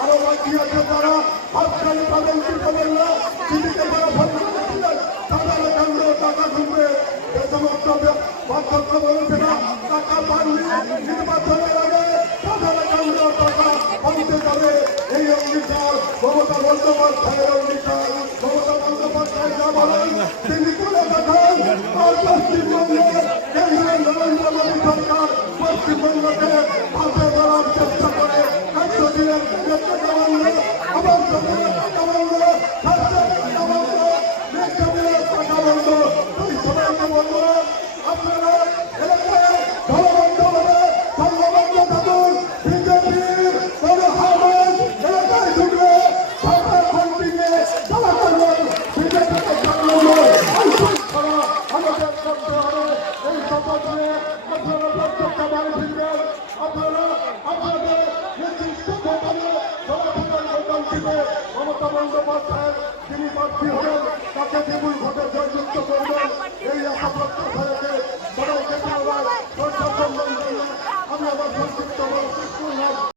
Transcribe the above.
আরো বাকি আছে তারা হাতকালি পাবেন কি পাবেন না দিদিকে তারা ভাবছিলেন তারা কাণ্ড টাকা ঢুকবে এ সমস্ত বার্ধক্য বলছে না টাকা পাননি নির্বাচনের আগে তাদের কাণ্ড টাকা পানতে যাবে এই অঙ্গীকার মমতা বন্দ্যোপাধ্যায়ের অঙ্গীকার মমতা বন্দ্যোপাধ্যায় যা বলেন তিনি করে দেখান আর পশ্চিমবঙ্গে কেন্দ্রের নরেন্দ্র মোদী সরকার পশ্চিমবঙ্গকে হাতে ধরার চেষ্টা করে মমতা বন্দ্যোপাধ্যায় যিনি প্রার্থী হলেন তাকে বিপুল ভোটে জয়যুক্ত করবেন এই আশা প্রত্যাশাকে সবাইকে আমি আবার সংক্ষিপ্ত